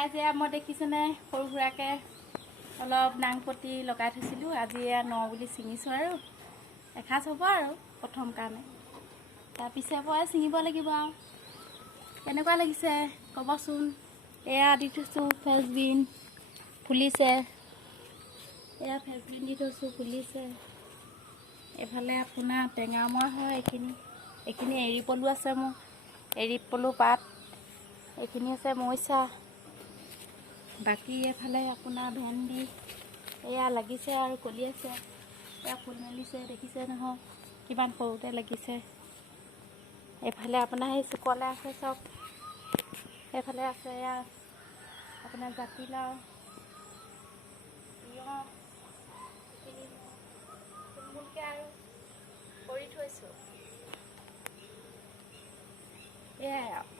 Guys এয়া মই দেখিছেনে সৰু সুৰাকৈ অলপ নাংপতি লগাই থৈছিলোঁ। আজি এয়া ন বুলি ছিঙিছোঁ আৰু এসাঁজ হ'ব আৰু প্ৰথম কাৰণে। তাৰপিছৰ পৰাই ছিঙিব লাগিব আৰু। কেনেকুৱা লাগিছে ক'বচোন। এয়া দি থৈছোঁ ফ্ৰেঞ্চবিন, ফুলিছে। এয়া ফ্ৰেঞ্চবিন দি থৈছোঁ, ফুলিছে। এইফালে আপোনাৰ টেঙামৰা হয় এইখিনি এৰী পলু আছে মোৰ, এৰী পলু পাত। এইখিনি আছে মইচা। বাকী এফালে আপোনাৰ ভেন্দি এয়া লাগিছে আৰু কলি আছে। এয়া ফুল মেলিছে দেখিছে নহয় কিমান সৰুতে লাগিছে। এইফালে আপোনাৰ সেই চুকলে আছে চব। এইফালে আছে এয়া আপোনাৰ জাতিলাও, তিয়ঁহ, থুলমূলকৈ আৰু কৰি থৈছোঁ। এয়াই আৰু।